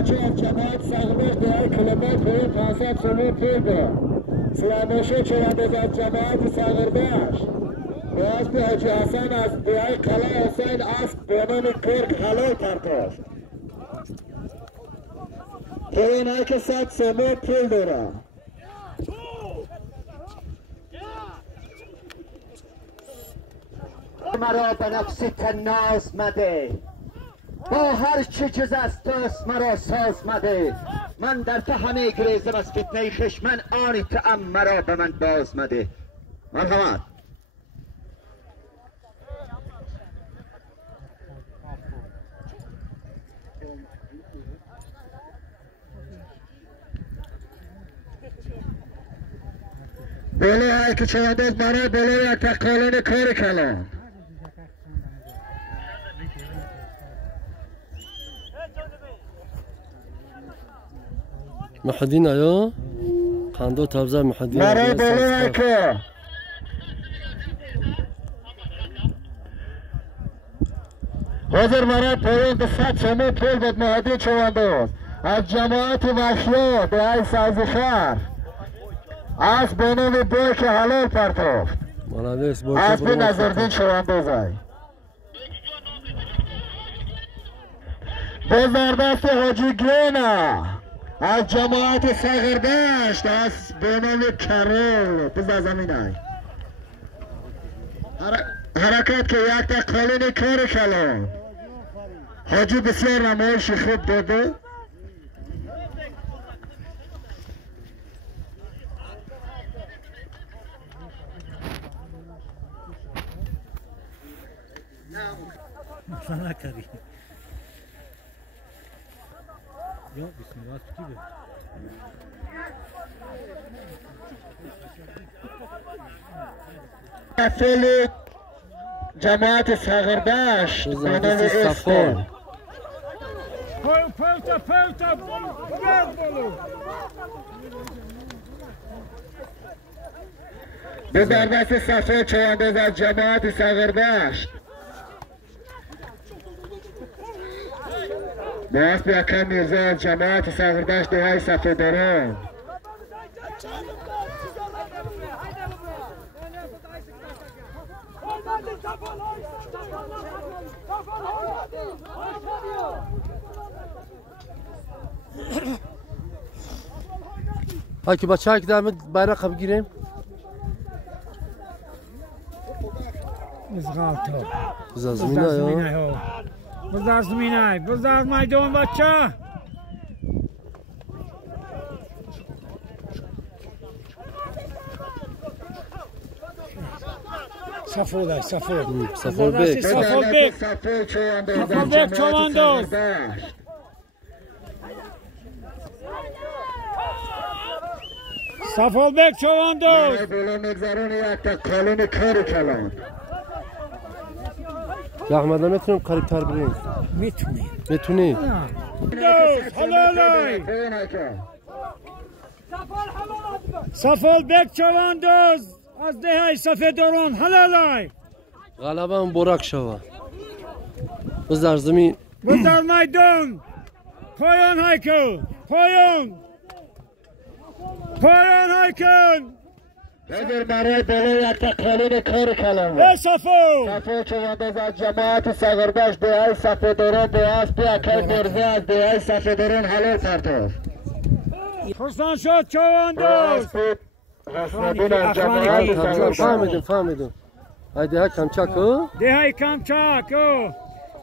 بچه از جماعت سقمش دعای کلمات روی 500 سومون پول دارم سلامشه چوانداز از جماعت سقردشت باز به حاجی حسن از دعای قلعه حسین اسب به نام کرک حلال پرتاشت که اینه که 100 سومون پول دارم مرا به نفسی تناز مده با هر چه جز از توست مرا ساز مده من در تو همه گریزم از فتنه خشمن آنی تو ام مرا به من باز مده مرحمت بله های که چوانداز برای بله یک تقالین کار کلان محدین آیا؟ قندو تبزه محدین برای بله های که حضر برای پایان به 100 سومون پول بود محدین چوانداز از جماعت وحشیا به های سازشهر از به نام برک حلال پرتافت از به نظردین چواندازای به زردست حاجی گینا از جماعت سقردشت از به نام کرول بزر زمین های حرکت که یک تقالین کار کلان حاجی بسیار نمایش خوب داده sana kari. Yok bismillah gibi. مسئول جماعت سقردشت به نام استان به زردست صفحه چوانداز از جماعت سقردشت باز به اکرم میرزا از جماعت سقردشت دعای صفحه دارم هاکی بچه ها که دارم bayrak بگیریم Izgalto. بزر زمینه یا بزر زمینه بزر میدان بچه صفول صفول بک چوانداز صفول بک چوانداز بلا مگذران یک تقالین کار کلان احمد میتونم قریب‌تر بریم میتونی حلالای صفول بک چوانداز از دههای سفیداران حلالای غالبا اون برک شوه بزر زمین بزر میدان پایان هایکل پایان هایکل بگر برای بله یک تقالین کار کلان ای صفو چوانداز از جماعت سقردشت دعای سفیداران باز به اکرم میرزا از دعای سفیداران حلال پرتافت خرسان شد چوانداز فهمیدم های ده های کمچک او ده های کمچک او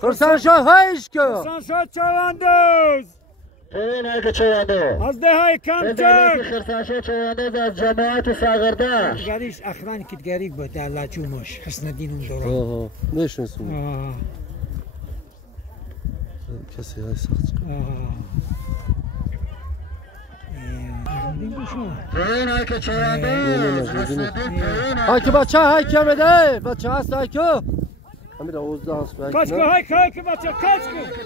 خرسان شد هایش که خرسان شد چوانداز این های که چوانداز از ده های کمچک خرسان شد چوانداز از جماعت سقردشت گریش اخوانی که گریگ بود الله چومش حسن دینم دورم آها میشنسون کسی های سخت این های که چوانداز های که بچه های که میده بچه هست های که همین اوزده هست کچکو های که بچه کچکو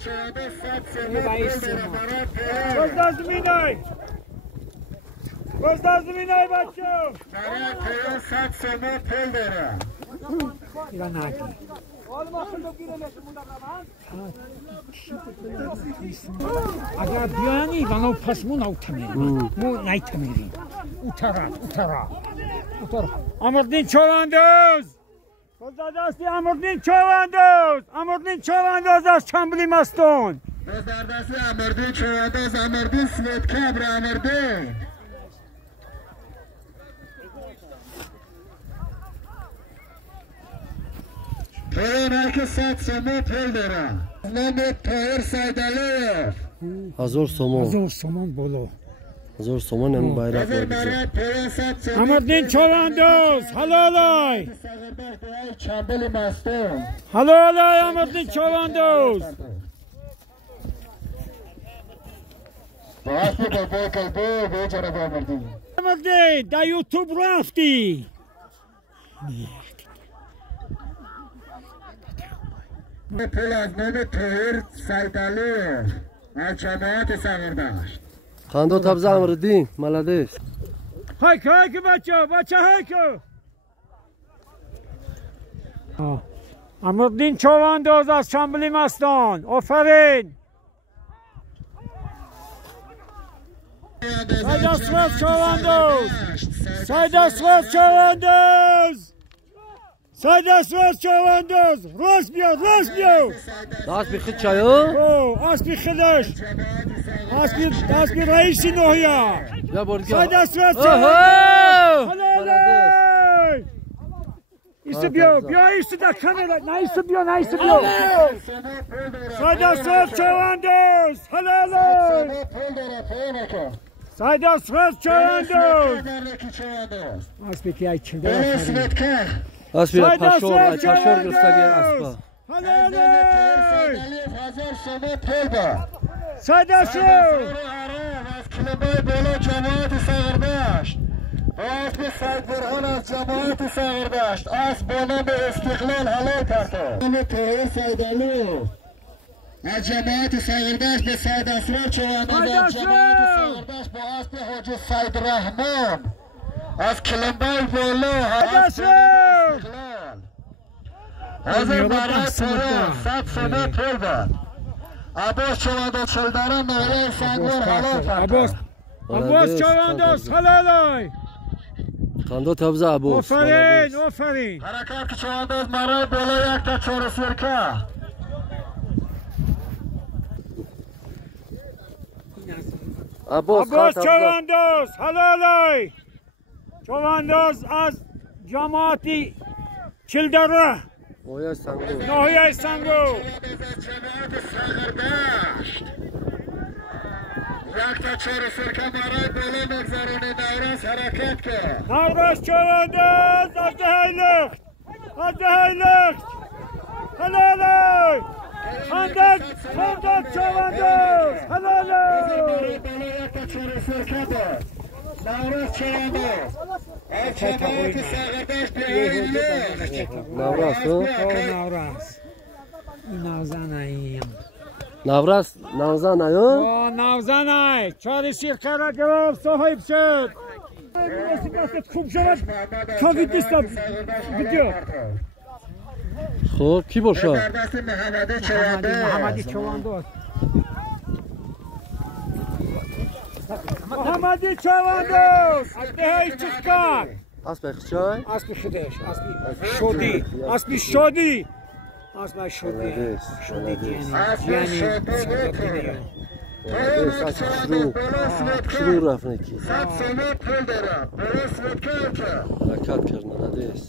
بزدر زمینای بچه برای پیان 100 سومون پول دارم ایران نگی اگر بیانی ونو پس مو نو تمیریم مو نی تمیریم اوترا امردین چواندوز بزدستی امردین چواندوز از چنبلی مستون بزدستی امردین چواندوز امردین سویت کبر امردین پایان هرکه 100 سومو پول دارم نام طاهر سیدعلیف 1000 سومون 1000 سومون بولو 1000 سومون این bayrak var bize. امردین چواندوز حلالای چنبلی مستون حلالای امردین چواندوز باعث کلبه کلبه به جناب امردین امردین در یوتیوب رفتی پول از نام طاهر سیدعلیف از جماعت سغردشت Kando tabza Amrdin, молодец. هایکو بچه هایکو امردین چواندوز از چنبلی مستان آفرین سیداسوز چواندوز راست بیو Dast bir khit çayı. اسبی خدش اسبی رئیسی نوحیا Ya borga. سیداسوز Oho! چواندوز ایسو بیا ایسو در کاملا نه ایسو بیا سیداسوز چواندوز حلالای سیداسوز چواندوز اسبی که ای چنده Asbi paşor gösteriyor asba. حلالای 1000 سومو پول دار سیداسوز از کلبه بالا جماعت سغردشت اسب سید برهان از جماعت سغردشت اسب با نام استقلال حلال کرده نام طاهر سیدعلیف از جماعت سغردشت به سید اسرار چواندوز از جماعت سغردشت با اسب حاجی سید رحمان از کلبه بالا اسب استقلال حاضر برای طاهر 100 سومو پول دار عباس چواندوز چلدران نوره سنگور حلال کرده عباس چواندوز حلالای Kando tabza Abbas. آفرین حرکت که چواندوز مرای بالا یک تا 4 سرکه Abbas عباس چواندوز حلالای چواندوز از جماعتی چلدره Oya sango. ناحیه سنگو جماعت سغردشت یک تا 4 سرکه مرای بالا مگذرانی نوروز حرکت کرد نوروز چواندوز از دهیلخت حلالای خندد چواندوز حلالای بالا یک تا 4 سرکه داد نوروز چواندوز از جماعت سغردشت بیایی لخت Navras o. نوروز این نوزناییم Navran ayo. نوزنای 4 سرکه را گرفت صاحب شد خوب شود تا ویدیستم ویدیو Xo'p, ki boşa? دست محمدی چواندوز محمدی چواندوز از دهی چشکار Asbay xichay. اسبی خودش اسبی شادی Şunu rafne ki. 100 سومو پول دارم بالا سوتکه که Harekat kar молодец.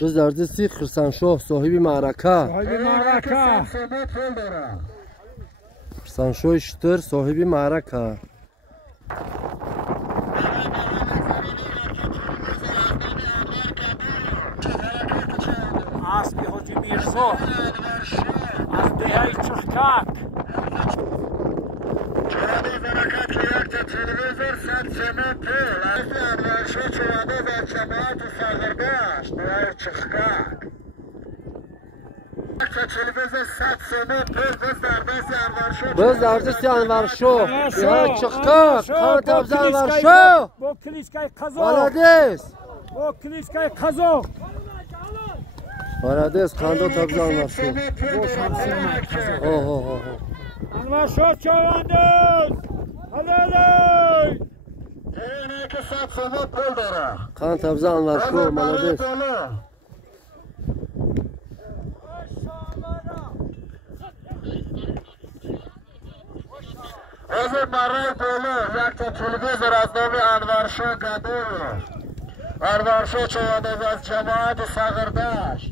Biz dardisi Xirsanşoh sahibi ma'raka. صاحب معرکه 100 سومو پول دارم Xirsanşoh ştir sahibi ma'raka. اسبی حاجی میرزا از دهی چشکک چواندوز حرکت که یک تا تلویزور 100 سومو پول از انورشو چواندوز از جماعت سغردشت برای چخکک یک تا تلویزور 100 سومو پول Biz dardisi Anvarsho. Ya çıkkak. Kan tabza Anvarsho. با کلیسکای قزاق Молодец. با کلیسکای قزاق Молодец, Kando tabi anlaşıyor. Oho. Anlaşıyor Çavandoz. Hadi. Yine ki saat sonu pol dara. Kan tabi anlaşıyor, молодец. Özür marray dolu, yakta televizor az nomi Anvarşo Gadol. Anvarşo Çovandoz az cemaat-i Sagırdaş.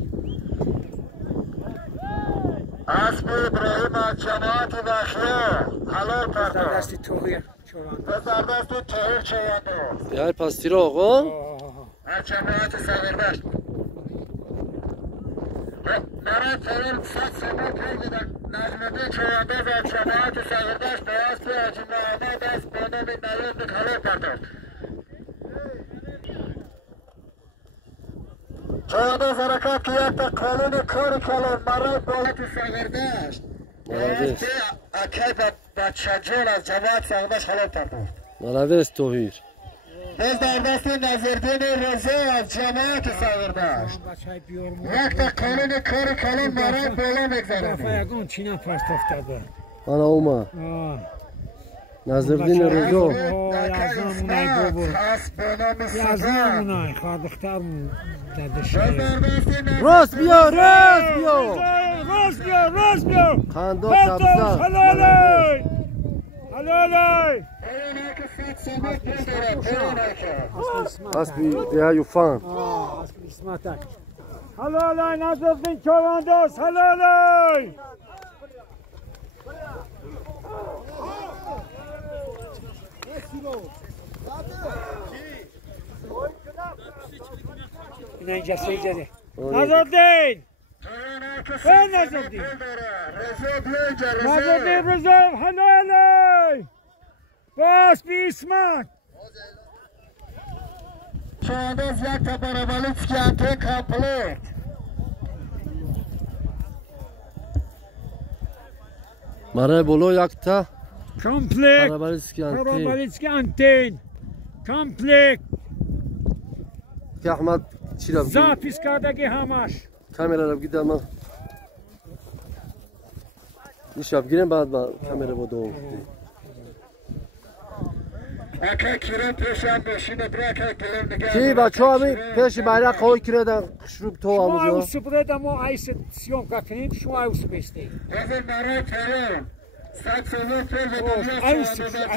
Asbi İbrahim az cemaat-i Vaşyo. Halal pardon. Desti Tohir Çavandoz. Bezardasti Tohir Çovandoz. Değer pastiro oğlum. Az cemaat-i Sagırdaş. Maray Tohir saat sonu pol Necmettin Çovandoz az cemaat-i Sagırdaş. Beyaz Su Acımlı Ahmet az Bonomi Nayondik halal pardon. Çovandoz harekat kıyakta kolunu kör kalın maray bolat-ı Sagırdaş. Молодец. Akay Batşacol az cemaat Sagırdaş halal pardon. Молодец Tohir. Biz derdesti Nezirdin-i Rıza az cemaat-ı Sagırdaş. Başay biyorum. Yakta kolunu kör kalın maray bolat Kafaya egzerani. gon Çin'e pastoftadı. Ana olma. Nazırdin Rızo. Yazdım bunay bobu. Has bonomi Yazdım Sagırdaş. bunay. Kardıktar mı? Dedi şey. Biz derdesti Rosbio. Rosbio. Kando Kartos tabza. halalay. Halalay. Asbi değer yufan. Asıl İsmatak. Halalay Nazırdin Çavandoz. Halalay. İnence seyircedi. Nazırdin. Ben Nazırdin. Nazırdin Rıza. Halalay. Bas bir İsmat. Çovandoz yakta Barabalitski antı komplet. Maray bolo yakta. Komplet. Barabalitski anti. Parabalitski anten. Komplet. Ki Ahmet Çirab. Zapiskadagi hamaş. Kameralar gidelim. Nişab girin بعد kamera bodum. Akay kiran peşen beşine bırakay gelin diye. Ki bachå hami pesh bayrak qo'y kiradan qishrub Şuma tovamiz yo. usu burada mı ayısı siyonka kinin şuma usu besteyi. Özür maray terör. Saat sonu pol ve dünya Ayısı. Çovandoz